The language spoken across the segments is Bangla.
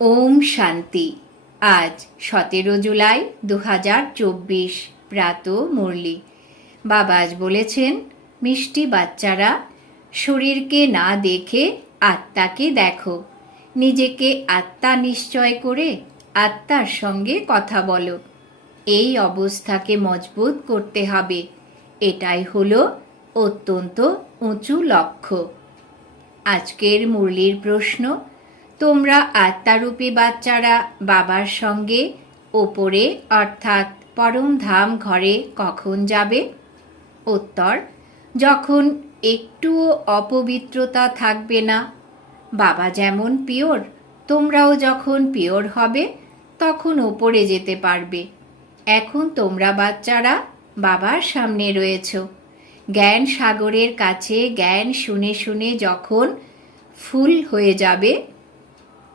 ওম শান্তি। আজ 17 জুলাই 2024 প্রাত মুরলি। বাবা আজ বলেছেন, মিষ্টি বাচ্চারা, শরীরকে না দেখে আত্মাকে দেখো। নিজেকে আত্মা নিশ্চয় করে আত্মার সঙ্গে কথা বলো। এই অবস্থাকে মজবুত করতে হবে। এটাই হলো অত্যন্ত উঁচু লক্ষ্য। আজকের মুরলির প্রশ্ন, তোমরা আত্মারূপী বাচ্চারা বাবার সঙ্গে ওপরে অর্থাৎ পরম ধাম ঘরে কখন যাবে? উত্তর, যখন একটুও অপবিত্রতা থাকবে না। বাবা যেমন পিওর, তোমরাও যখন পিওর হবে তখন ওপরে যেতে পারবে। এখন তোমরা বাচ্চারা বাবার সামনে রয়েছ। জ্ঞান সাগরের কাছে জ্ঞান শুনে শুনে যখন ফুল হয়ে যাবে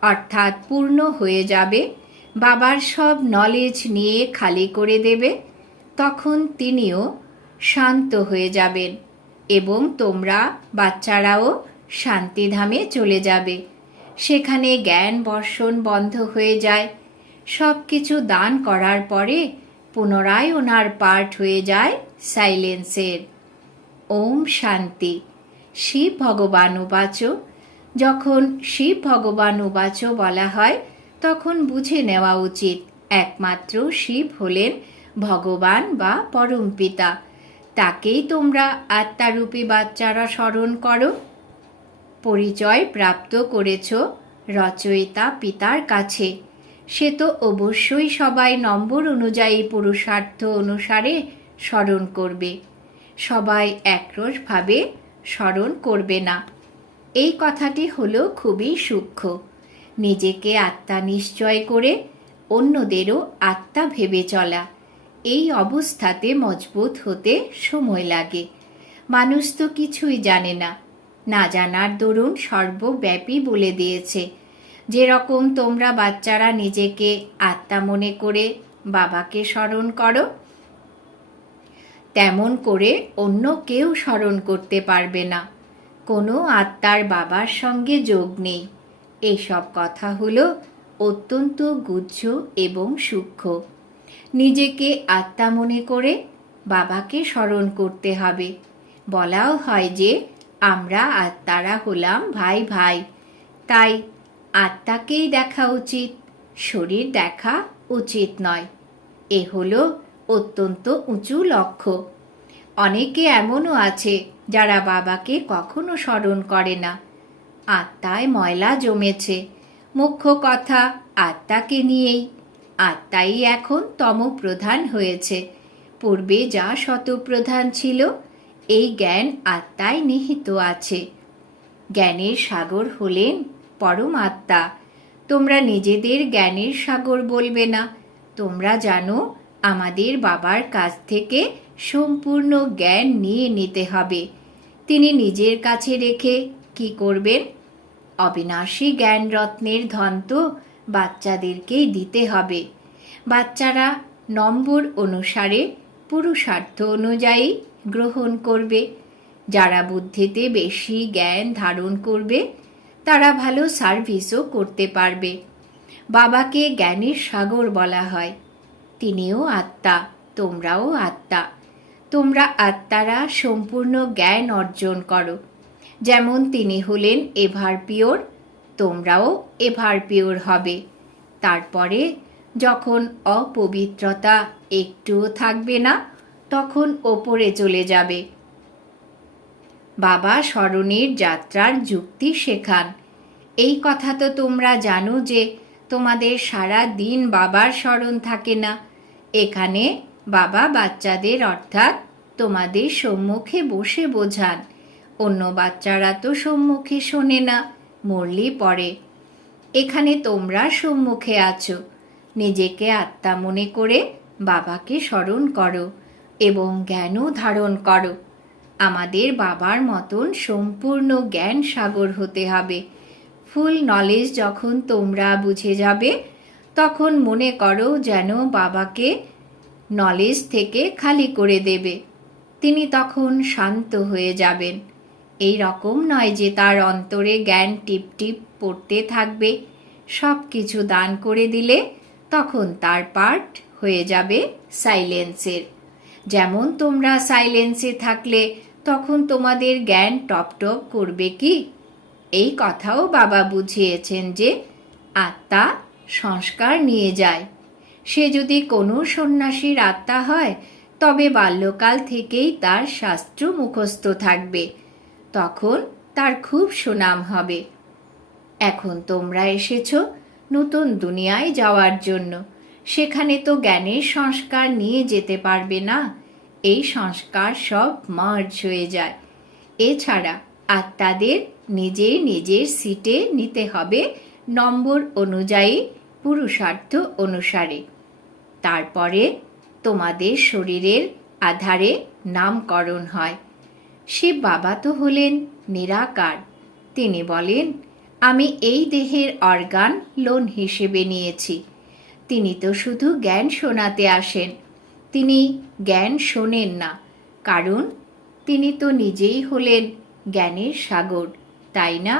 অর্থাৎ পূর্ণ হয়ে যাবে, বাবার সব নলেজ নিয়ে খালি করে দেবে, তখন তিনিও শান্ত হয়ে যাবেন এবং তোমরা বাচ্চারাও শান্তিধামে চলে যাবে। সেখানে জ্ঞান বর্ষণ বন্ধ হয়ে যায়। সব কিছু দান করার পরে পুনরায় ওনার পাঠ হয়ে যায় সাইলেন্সের। ওম শান্তি। শিব ভগবান উবাচ। যখন শিব ভগবান উবাচ বলা হয় তখন বুঝে নেওয়া উচিত একমাত্র শিব হলেন ভগবান বা পরম পিতা। তাকেই তোমরা আত্মারূপী বাচ্চারা স্মরণ করো। পরিচয় প্রাপ্ত করেছ রচয়িতা পিতার কাছে। সে তো অবশ্যই সবাই নম্বর অনুযায়ী পুরুষার্থ অনুসারে স্মরণ করবে। সবাই একরসভাবে স্মরণ করবে না। এই কথাটি হলো খুবই সূক্ষ্ম। নিজেকে আত্মা নিশ্চয় করে অন্যদেরও আত্মা ভেবে চলা, এই অবস্থাতে মজবুত হতে সময় লাগে। মানুষ তো কিছুই জানে না। না জানার দরুন সর্বব্যাপী বলে দিয়েছে। যেরকম তোমরা বাচ্চারা নিজেকে আত্মা মনে করে বাবাকে স্মরণ করো, তেমন করে অন্য কেউ স্মরণ করতে পারবে না। কোনো আত্মার বাবার সঙ্গে যোগ নেই। এসব কথা হলো অত্যন্ত গুহ্য এবং সূক্ষ্ম। নিজেকে আত্মা মনে করে বাবাকে স্মরণ করতে হবে। বলাও হয় যে আমরা আত্মারা হলাম ভাই ভাই, তাই আত্মাকেই দেখা উচিত, শরীর দেখা উচিত নয়। এ হলো অত্যন্ত উঁচু লক্ষ্য। অনেকে এমনও আছে যারা বাবাকে কখনো স্মরণ করে না। আত্মায় ময়লা জমেছে। মুখ্য কথা আত্মাকে নিয়েই। আত্মাই এখন তমপ্রধান হয়েছে। পূর্বে যা শতপ্রধান ছিল, এই জ্ঞান আত্মায় নিহিত আছে। জ্ঞানের সাগর হলেন পরম আত্মা। তোমরা নিজেদের জ্ঞানের সাগর বলবে না। তোমরা জানো আমাদের বাবার কাছ থেকে সম্পূর্ণ জ্ঞান নিয়ে নিতে হবে। তিনি নিজের কাছে রেখে কি করবেন? অবিনাশী জ্ঞান রত্নের ধন তো বাচ্চাদেরকেই দিতে হবে। বাচ্চারা নম্বর অনুসারে পুরুষার্থ অনুযায়ী গ্রহণ করবে। যারা বুদ্ধিতে বেশি জ্ঞান ধারণ করবে তারা ভালো সার্ভিসও করতে পারবে। বাবাকে জ্ঞানের সাগর বলা হয়। তিনিও আত্মা, তোমরাও আত্মা। তোমরা আত্মারা সম্পূর্ণ জ্ঞান অর্জন করো। যেমন তিনি হলেন এভার পিওর, তোমরাও এভার পিওর হবে। তারপরে যখন অপবিত্রতা একটুও থাকবে না, তখন ওপরে চলে যাবে। বাবা স্মরণের যাত্রার যুক্তি শেখান। এই কথা তো তোমরা জানো যে তোমাদের সারা দিন বাবার স্মরণ থাকে না। এখানে বাবা বাচ্চাদের অর্থাৎ তোমাদের সম্মুখে বসে বোঝান। অন্য বাচ্চারা তো সম্মুখে শোনে না, মুরলি পড়ে। এখানে তোমরা সম্মুখে আছো। নিজেকে আত্মা মনে করে বাবাকে স্মরণ করো এবং জ্ঞানও ধারণ করো। আমাদের বাবার মতন সম্পূর্ণ জ্ঞান সাগর হতে হবে। ফুল নলেজ যখন তোমরা বুঝে যাবে, তখন মনে করো যেন বাবাকে নলেজ থেকে খালি করে দেবে। তিনি তখন শান্ত হয়ে যাবেন। এই রকম নয় যে তার অন্তরে জ্ঞান টিপ টিপ পড়তে থাকবে। সব কিছু দান করে দিলে তখন তার পার্ট হয়ে যাবে সাইলেন্সের। যেমন তোমরা সাইলেন্সে থাকলে তখন তোমাদের জ্ঞান টপ টপ করবে কি? এই কথাও বাবা বুঝিয়েছেন যে আত্মা সংস্কার নিয়ে যায়। সে যদি কোনো সন্ন্যাসীর আত্মা হয় তবে বাল্যকাল থেকেই তার শাস্ত্র মুখস্থ থাকবে, তখন তার খুব সুনাম হবে। এখন তোমরা এসেছো নতুন দুনিয়ায় যাওয়ার জন্য, সেখানে তো জ্ঞানের সংস্কার নিয়ে যেতে পারবে না। এই সংস্কার সব মার্জ হয়ে যায়। এছাড়া আত্মাদের নিজের নিজের সিটে নিতে হবে নম্বর অনুযায়ী, পুরুষার্থ অনুসারে। তারপরে তোমাদের শরীরের আধারে নামকরণ হয়। শিব বাবা তো হলেন নিরাকার। তিনি বলেন, আমি এই দেহের অর্গান লোন হিসেবে নিয়েছি। তিনি তো শুধু জ্ঞান শোনাতে আসেন, তিনি জ্ঞান শোনেন না, কারণ তিনি তো নিজেই হলেন জ্ঞানের সাগর, তাই না?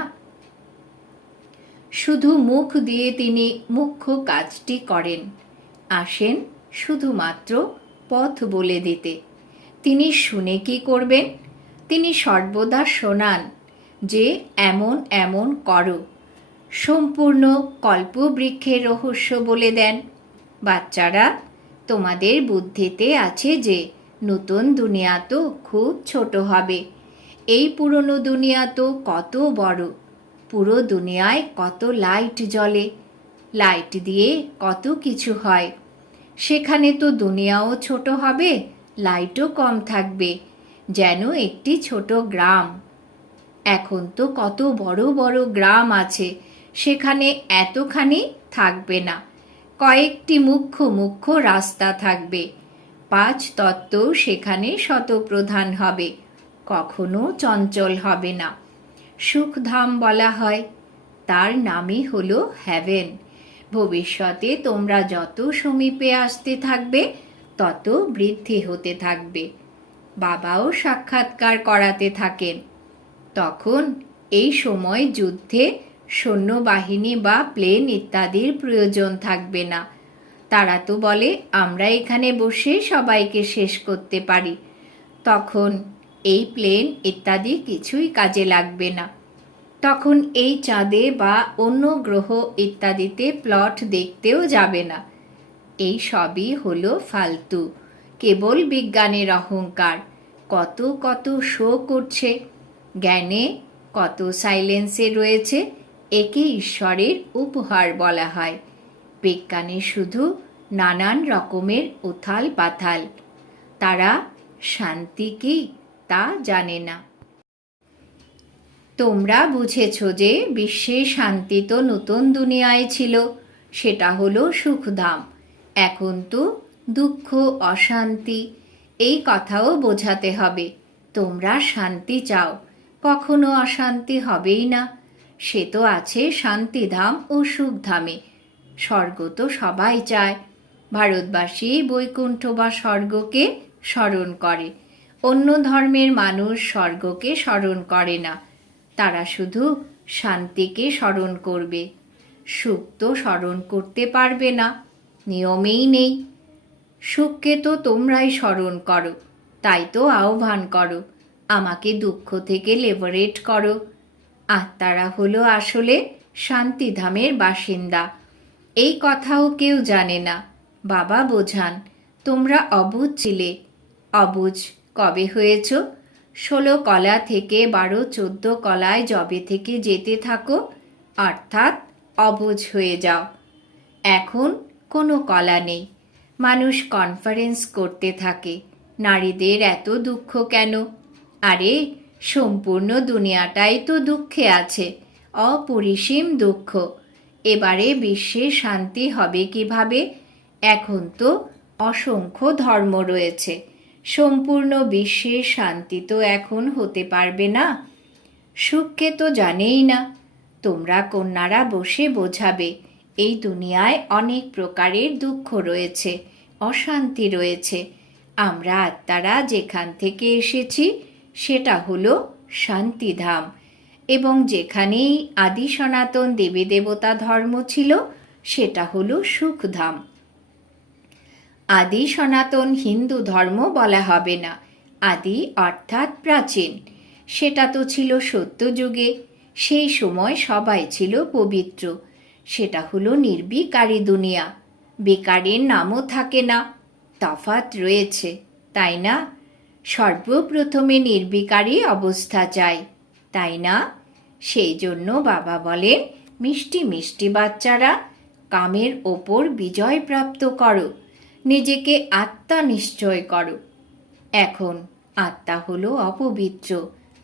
শুধু মুখ দিয়ে তিনি মুখ্য কাজটি করেন, আসেন শুধুমাত্র পথ বলে দিতে। তিনি শুনে কি করবেন? তিনি সর্বদা শোনান যে এমন এমন করো, সম্পূর্ণ কল্পবৃক্ষের রহস্য বলে দেন। বাচ্চারা, তোমাদের বুদ্ধিতে আছে যে নতুন দুনিয়া তো খুব ছোট হবে। এই পুরনো দুনিয়া তো কত বড়। পুরো দুনিয়ায় কত লাইট জ্বলে, লাইট দিয়ে কত কিছু হয়। সেখানে তো দুনিয়াও ছোট হবে, লাইটও কম থাকবে, যেন একটি ছোট গ্রাম। এখন তো কত বড় বড় গ্রাম আছে, সেখানে এতখানি থাকবে না, কয়েকটি মুখ্য মুখ্য রাস্তা থাকবে। 5 তত্ত্ব সেখানে শতপ্রধান হবে, কখনো চঞ্চল হবে না। সুখধাম বলা হয়, তার নামই হলো হ্যাভেন। ভবিষ্যতে তোমরা যত সমীপে আসতে থাকবে তত বৃদ্ধি হতে থাকবে। বাবাও সাক্ষাৎকার করাতে থাকেন। তখন এই সময় যুদ্ধে সৈন্যবাহিনী বা প্লেন ইত্যাদির প্রয়োজন থাকবে না। তারা তো বলে আমরা এখানে বসে সবাইকে শেষ করতে পারি। তখন এই প্লেন ইত্যাদি কিছুই কাজে লাগবে না। তখন এই চাঁদে বা অন্য গ্রহ ইত্যাদিতে প্লট দেখতেও যাবে না। এই সবই হলো ফালতু, কেবল বিজ্ঞানের অহংকার। কত কত শো করছে, জ্ঞানে কত সাইলেন্সে রয়েছে, একে ঈশ্বরের উপহার বলা হয়। বিজ্ঞানে শুধু নানান রকমের উথাল পাথাল। তারা শান্তি কি তা জানে না। তোমরা বুঝেছ যে বিশ্বে শান্তি তো নতুন দুনিয়ায় ছিল, সেটা হলো সুখধাম। এখন তো দুঃখ অশান্তি, এই কথাও বোঝাতে হবে। তোমরা শান্তি চাও, কখনো অশান্তি হবেই না। সে তো আছে শান্তিধাম ও সুখধামে। স্বর্গ তো সবাই চায়। ভারতবাসী বৈকুণ্ঠ বা স্বর্গকে স্মরণ করে, অন্য ধর্মের মানুষ স্বর্গকে স্মরণ করে না। তারা শুধু শান্তিকে স্মরণ করবে, সুখ তো স্মরণ করতে পারবে না, নিয়মেই নেই। সুখকে তো তোমরাই স্মরণ করো, তাই তো আহ্বান করো, আমাকে দুঃখ থেকে লিবারেট করো। আত্মারা হলো আসলে শান্তিধামের বাসিন্দা। এই কথাও কেউ জানে না। বাবা বোঝান, তোমরা অবুঝ ছিলে। অবুঝ কবে হয়েছ? 16 কলা থেকে 12-14 কলায় যবে থেকে যেতে থাকো, অর্থাৎ অবুঝ হয়ে যাও। এখন কোনো কলা নেই। মানুষ কনফারেন্স করতে থাকে, নারীদের এত দুঃখ কেন? আরে সম্পূর্ণ দুনিয়াটাই তো দুঃখে আছে, অপরিসীম দুঃখ। এবারে বিশ্বে শান্তি হবে কিভাবে? এখন তো অসংখ্য ধর্ম রয়েছে, সম্পূর্ণ বিশ্বের শান্তি তো এখন হতে পারবে না। সুখকে তো জানেই না। তোমরা কন্যারা বসে বোঝাবে, এই দুনিয়ায় অনেক প্রকারের দুঃখ রয়েছে, অশান্তি রয়েছে। আমরা আত্মারা যেখান থেকে এসেছি সেটা হলো শান্তিধাম। এবং যেখানেই আদি সনাতন দেবী দেবতা ধর্ম ছিল সেটা হলো সুখধাম। আদি সনাতন হিন্দু ধর্ম বলা হবে না, আদি অর্থাৎ প্রাচীন। সেটা তো ছিল সত্যযুগে, সেই সময় সবাই ছিল পবিত্র। সেটা হলো নির্বিকারী দুনিয়া, বেকারের নামও থাকে না। তফাৎ রয়েছে, তাই না? সর্বপ্রথমে নির্বিকারী অবস্থা চাই, তাই না? সেই জন্য বাবা বলেন, মিষ্টি মিষ্টি বাচ্চারা, কামের ওপর বিজয় প্রাপ্ত করো, নিজেকে আত্মা নিশ্চয় করো। এখন আত্মা হলো অপবিত্র,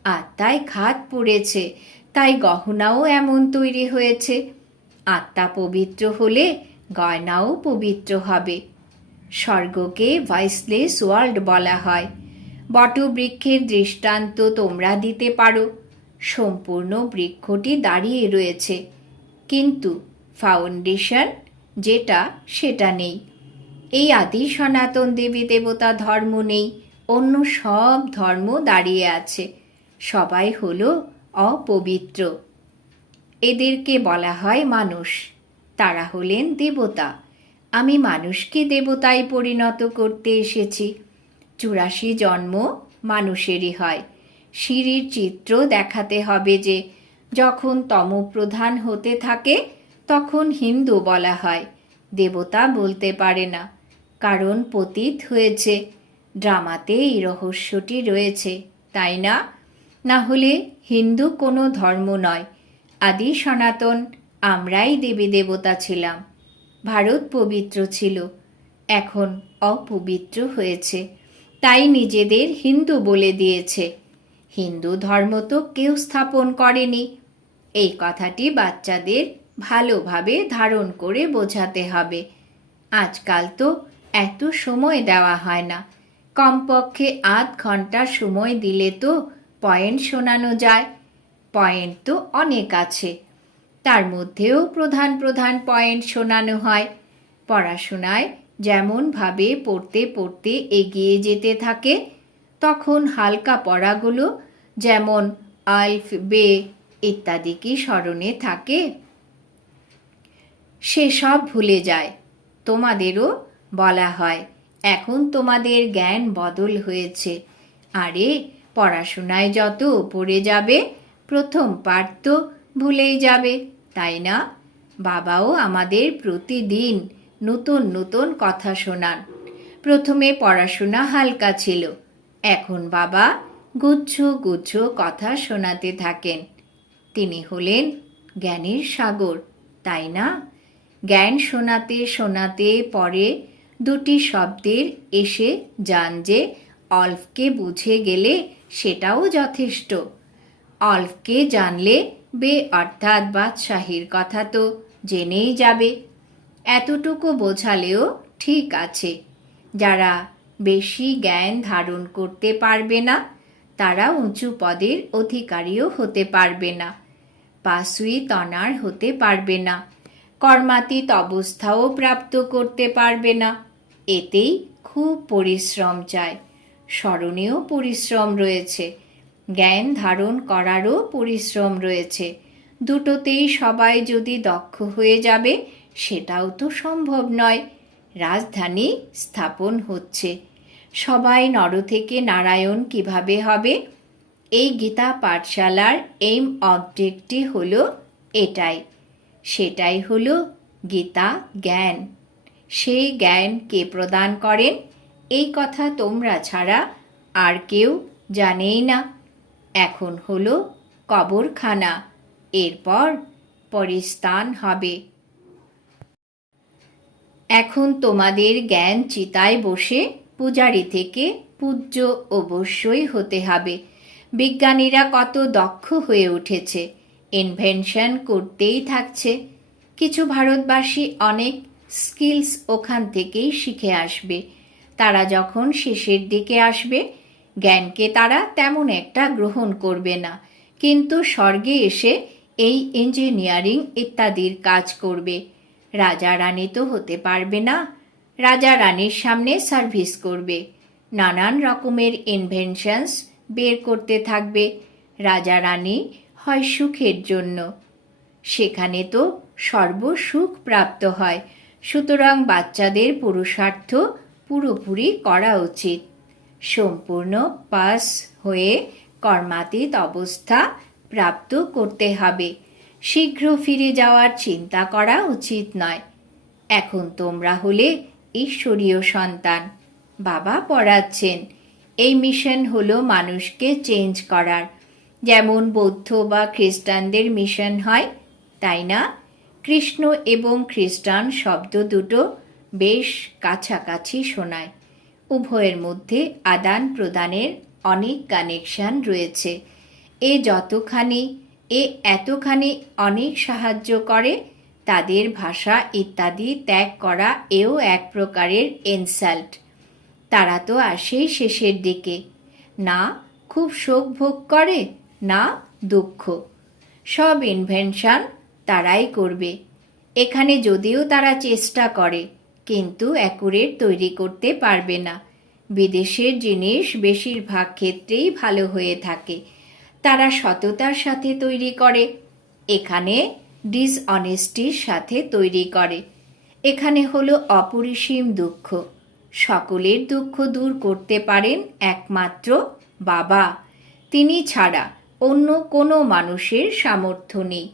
আত্মায় খাদ পড়েছে, তাই গহনাও এমন তৈরি হয়েছে। আত্মা পবিত্র হলে গয়নাও পবিত্র হবে। স্বর্গকে ভয়েসলেস ওয়ার্ল্ড বলা হয়। বটবৃক্ষের দৃষ্টান্ত তোমরা দিতে পারো। সম্পূর্ণ বৃক্ষটি দাঁড়িয়ে রয়েছে, কিন্তু ফাউন্ডেশন যেটা সেটা নেই। এই আদি সনাতন দেবী দেবতা ধর্ম নেই, অন্য সব ধর্ম দাঁড়িয়ে আছে, সবাই হলো অপবিত্র। এদেরকে বলা হয় মানুষ, তারা হলেন দেবতা। আমি মানুষকে দেবতায় পরিণত করতে এসেছি। 84 জন্ম মানুষেরই হয়। সিঁড়ির চিত্র দেখাতে হবে যে যখন তমপ্রধান হতে থাকে তখন হিন্দু বলা হয়, দেবতা বলতে পারে না, কারণ পতিত হয়েছে। ড্রামাতে এই রহস্যটি রয়েছে, তাই না? না হলে হিন্দু কোনো ধর্ম নয়। আদি সনাতন আমরাই দেবী দেবতা ছিলাম। ভারত পবিত্র ছিল, এখন অপবিত্র হয়েছে, তাই নিজেদের হিন্দু বলে দিয়েছে। হিন্দু ধর্ম তো কেউ স্থাপন করেনি। এই কথাটি বাচ্চাদের ভালোভাবে ধারণ করে বোঝাতে হবে। আজকাল তো এত সময় দেওয়া হয় না, কমপক্ষে আধ ঘন্টা সময় দিলে তো পয়েন্ট শোনানো যায়। পয়েন্ট তো অনেক আছে, তার মধ্যেও প্রধান প্রধান পয়েন্ট শোনানো হয়। পড়াশোনায় যেমনভাবে পড়তে পড়তে এগিয়ে যেতে থাকে, তখন হালকা পড়াগুলো যেমন আলফ, বে ইত্যাদি কি স্মরণে থাকে? সেসব ভুলে যায়। তোমাদেরও বলা হয়, এখন তোমাদের জ্ঞান বদল হয়েছে। আরে পড়াশোনায় যত উপরে যাবে প্রথম পাঠ তো ভুলেই যাবে, তাই না? বাবাও আমাদের প্রতিদিন নতুন নতুন কথা শোনান। প্রথমে পড়াশোনা হালকা ছিল, এখন বাবা গুচ্ছ গুচ্ছ কথা শোনাতে থাকেন। তিনি হলেন জ্ঞানের সাগর, তাই না? জ্ঞান শোনাতে শোনাতে পরে দুটি শব্দের এসে যান যে অল্পকে বুঝে গেলে সেটাও যথেষ্ট। অল্পকে জানলে বে অর্থাৎ বাদশাহীর কথা তো জেনেই যাবে। এতটুকু বোঝালেও ঠিক আছে। যারা বেশি জ্ঞান ধারণ করতে পারবে না তারা উঁচু পদের অধিকারীও হতে পারবে না, পাসুই তনার হতে পারবে না, কর্মাতীত অবস্থাও প্রাপ্ত করতে পারবে না। এতেই খুব পরিশ্রম চায়। স্মরণেও পরিশ্রম রয়েছে, জ্ঞান ধারণ করারও পরিশ্রম রয়েছে। দুটোতেই সবাই যদি দক্ষ হয়ে যাবে সেটাও তো সম্ভব নয়। রাজধানী স্থাপন হচ্ছে, সবাই নর থেকে নারায়ণ কিভাবে হবে? এই গীতা পাঠশালার এইম অবজেক্টটি হলো এটাই। সেটাই হলো গীতা জ্ঞান। সেই জ্ঞান কে প্রদান করেন এই কথা তোমরা ছাড়া আর কেউ জানেই না। এখন হলো কবরখানা, এরপর পরিস্থান হবে। এখন তোমাদের জ্ঞান চিতায় বসে পূজারী থেকে পূজ্য অবশ্যই হতে হবে। বিজ্ঞানীরা কত দক্ষ হয়ে উঠেছে, ইনভেনশন করতেই থাকছে। কিছু ভারতবাসী অনেক স্কিলস ওখান থেকেই শিখে আসবে। তারা যখন শেষের দিকে আসবে জ্ঞানকে তারা তেমন একটা গ্রহণ করবে না, কিন্তু স্বর্গে এসে এই ইঞ্জিনিয়ারিং ইত্যাদির কাজ করবে। রাজা রানী তো হতে পারবে না, রাজা রানীর সামনে সার্ভিস করবে, নানান রকমের ইনভেনশনস বের করতে থাকবে। রাজা রানী হয় সুখের জন্য। সেখানে তো সর্বসুখ প্রাপ্ত হয়। সুতরাং বাচ্চাদের পুরুষার্থ পুরোপুরি করা উচিত। সম্পূর্ণ পাস হয়ে কর্মাতীত অবস্থা প্রাপ্ত করতে হবে। শীঘ্র ফিরে যাওয়ার চিন্তা করা উচিত নয়। এখন তোমরা হলে ঈশ্বরীয় সন্তান। বাবা পড়াচ্ছেন। এই মিশন হলো মানুষকে চেঞ্জ করার। যেমন বৌদ্ধ বা খ্রিস্টানদের মিশন হয়, তাই না? কৃষ্ণ এবং খ্রিস্টান শব্দ দুটো বেশ কাছাকাছি শোনায়। উভয়ের মধ্যে আদান প্রদানের অনেক কানেকশন রয়েছে। এ এতখানি অনেক সাহায্য করে। তাদের ভাষা ইত্যাদি ত্যাগ করা এও এক প্রকারের ইনসাল্ট। তারা তো আসেই শেষের দিকে, না খুব শোক ভোগ করে, না দুঃখ। সব ইনভেনশন তারাই করবে। এখানে যদিও তারা চেষ্টা করে, কিন্তু অ্যাকুরেট তৈরি করতে পারবে না। বিদেশের জিনিস বেশিরভাগ ক্ষেত্রেই ভালো হয়ে থাকে। তারা সততার সাথে তৈরি করে, এখানে ডিসঅনেস্টির সাথে তৈরি করে। এখানে হলো অপরিসীম দুঃখ। সকলের দুঃখ দূর করতে পারেন একমাত্র বাবা। তিনি ছাড়া অন্য কোনো মানুষের সামর্থ্য নেই।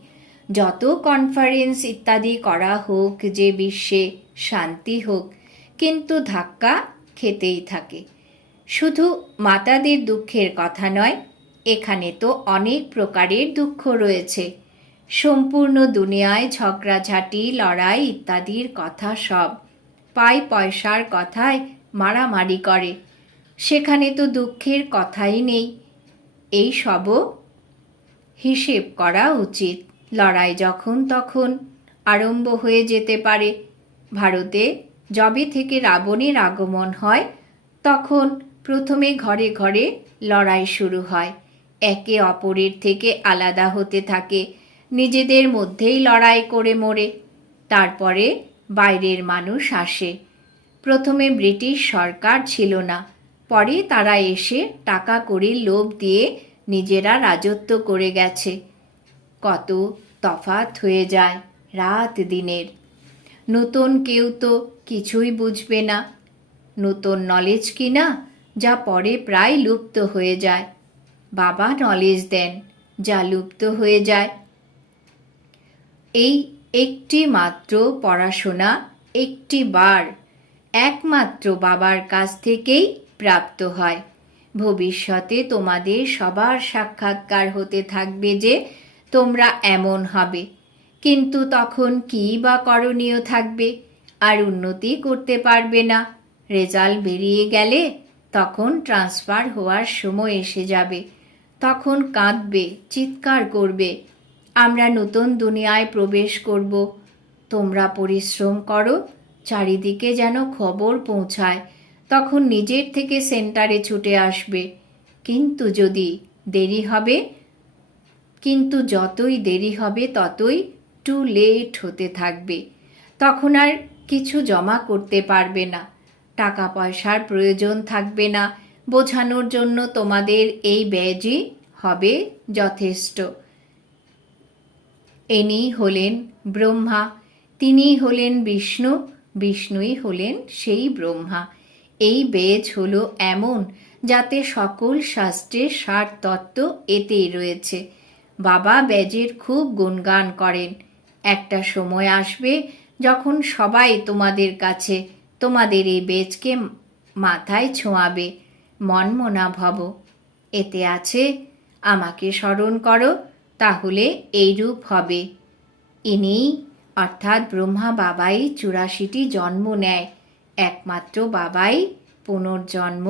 যত কনফারেন্স ইত্যাদি করা হোক যে বিশ্বে শান্তি হোক, কিন্তু ধাক্কা খেতেই থাকে। শুধু মাতাদের দুঃখের কথা নয়, এখানে তো অনেক প্রকারের দুঃখ রয়েছে। সম্পূর্ণ দুনিয়ায় ঝগড়াঝাটি, লড়াই ইত্যাদির কথা সব। পয়সার কথায় মারামারি করে। সেখানে তো দুঃখের কথাই নেই। এই সবও হিসেব করা উচিত। লড়াই যখন তখন আরম্ভ হয়ে যেতে পারে। ভারতে যবে থেকে রাবণের আগমন হয়, তখন প্রথমে ঘরে ঘরে লড়াই শুরু হয়। একে অপরের থেকে আলাদা হতে থাকে। নিজেদের মধ্যেই লড়াই করে মরে। তারপরে বাইরের মানুষ আসে। প্রথমে ব্রিটিশ সরকার ছিল না, পরে তারা এসে টাকা কড়ি লোভ দিয়ে নিজেরা রাজত্ব করে গেছে। কত তফাৎ হয়ে যায় রাত দিনের। নতুন কেউ তো কিছুই বুঝবে না। নতুন নলেজ কিনা, যা পরে প্রায় লুপ্ত হয়ে যায়। বাবা নলেজ দেন, যা লুপ্ত হয়ে যায়। এই একটি মাত্র পড়াশোনা একমাত্র বাবার কাছ থেকেই প্রাপ্ত হয়। ভবিষ্যতে তোমাদের সবার সাক্ষাৎকার হতে থাকবে যে তোমরা এমন হবে, কিন্তু তখন কী বা করণীয় থাকবে? আর উন্নতি করতে পারবে না। রেজাল্ট বেরিয়ে গেলে তখন ট্রান্সফার হওয়ার সময় এসে যাবে। তখন কাঁদবে, চিৎকার করবে, আমরা নতুন দুনিয়ায় প্রবেশ করব। তোমরা পরিশ্রম করো, চারিদিকে যেন খবর পৌঁছায়। তখন নিজের থেকে সেন্টারে ছুটে আসবে। কিন্তু যতই দেরি হবে ততই টু লেট হতে থাকবে। তখন আর কিছু জমা করতে পারবে না। টাকা পয়সার প্রয়োজন থাকবে না। বোঝানোর জন্য তোমাদের এই ব্যাজই হবে যথেষ্ট। ইনি হলেন ব্রহ্মা, তিনি হলেন বিষ্ণু, বিষ্ণুই হলেন সেই ব্রহ্মা। এই বেজ হলো এমন, যাতে সকল শাস্ত্রের সার তত্ত্ব এতেই রয়েছে। বাবা বেজের খুব গুণগান করেন। একটা সময় আসবে যখন সবাই তোমাদের কাছে তোমাদের এই বেজকে মাথায় ছোঁয়াবে। মনমনা ভব। এতে আছে, আমাকে স্মরণ করো, তাহলে এইরূপ হবে। ইনি অর্থাৎ ব্রহ্মা বাবাই 84টি জন্ম নেয়। একমাত্র বাবাই পুনর্জন্ম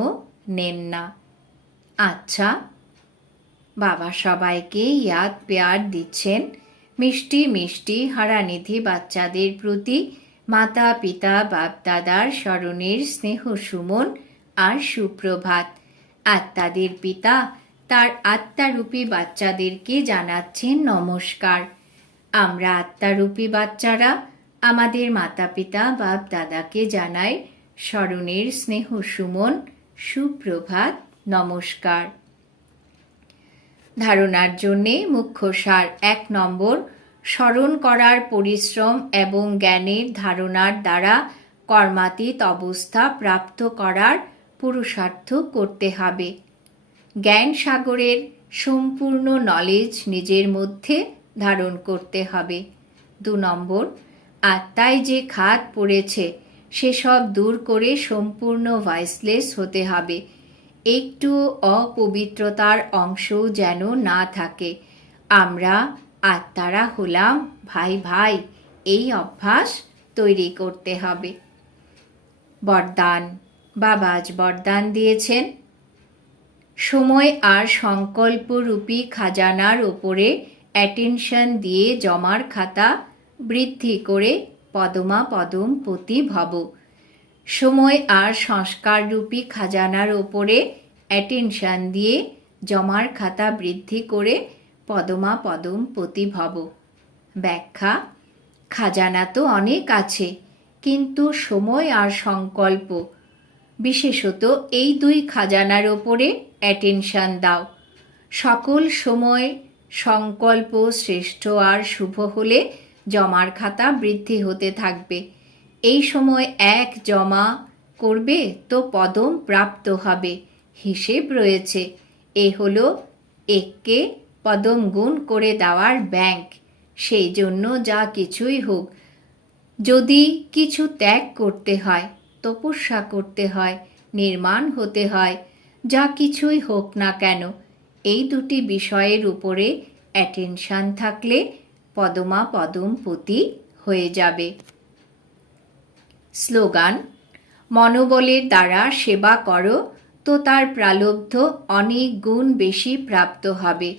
নেন না। আচ্ছা, বাবা সবাইকে ইয়াদ পেয়ার দিচ্ছেন। মিষ্টি মিষ্টি হারানিধি বাচ্চাদের প্রতি মাতা পিতা বাপ দাদার স্মরণের স্নেহ সুমন আর সুপ্রভাত। আত্মাদের পিতা তার আত্মারূপী বাচ্চাদেরকে জানাচ্ছেন নমস্কার। আমরা আত্মারূপী বাচ্চারা আমাদের মাতা পিতা বাপ দাদাকে জানাই স্মরণের স্নেহ সুমন, সুপ্রভাত, নমস্কার। ধারণার জন্যে মুখ্য সার 1 নম্বর, স্মরণ করার পরিশ্রম এবং জ্ঞানের ধারণার দ্বারা কর্মাতীত অবস্থা প্রাপ্ত করার পুরুষার্থ করতে হবে। জ্ঞান সাগরের সম্পূর্ণ নলেজ নিজের মধ্যে ধারণ করতে হবে। 2 নম্বর, আত্মায় যে খাদ পড়েছে সেসব দূর করে সম্পূর্ণ ভয়েসলেস হতে হবে। একটু অপবিত্রতার অংশও যেন না থাকে। আমরা আত্মারা হলাম ভাই ভাই, এই অভ্যাস তৈরি করতে হবে। বরদান। বাবা আজ বরদান দিয়েছেন, সময় আর সংকল্পরূপী খাজানার ওপরে অ্যাটেনশন দিয়ে জমার খাতা বৃদ্ধি করে পদমা পদম পতি ভব। সময় আর সংস্কাররূপী খাজানার ওপরে অ্যাটেনশন দিয়ে জমার খাতা বৃদ্ধি করে পদমা পদম পতি ভব। ব্যাখ্যা: খাজানা তো অনেক আছে, কিন্তু সময় আর সংকল্প, বিশেষত এই 2 খাজানার ওপরে অ্যাটেনশন দাও। সকল সময় সংকল্প শ্রেষ্ঠ আর শুভ হলে জমার খাতা বৃদ্ধি হতে থাকবে। এই সময় 1 জমা করবে তো পদম প্রাপ্ত হবে, হিসেব রয়েছে। এ হলো 1কে পদম গুণ করে দেওয়ার ব্যাংক। সেই জন্য যা কিছুই হোক, যদি কিছু ত্যাগ করতে হয়, তপস্যা করতে হয়, নির্মাণ হতে হয়, যা কিছুই হোক না কেন, এই 2টি বিষয়ের উপরে অ্যাটেনশন থাকলে পদমা পদম পতি হয়ে যাবে। স্লোগান: মনোবলের দ্বারা সেবা করো তো তার প্রালব্ধ অনেক গুণ বেশি প্রাপ্ত হবে।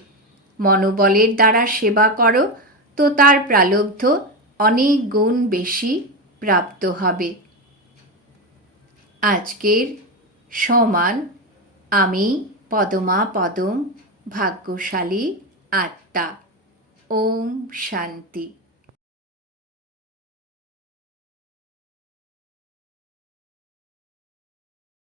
মনোবলের দ্বারা সেবা করো তো তার প্রালব্ধ অনেক গুণ বেশি প্রাপ্ত হবে। আজকের সমান আমি পদমা পদম ভাগ্যশালী আত্মা। ওম শান্তি।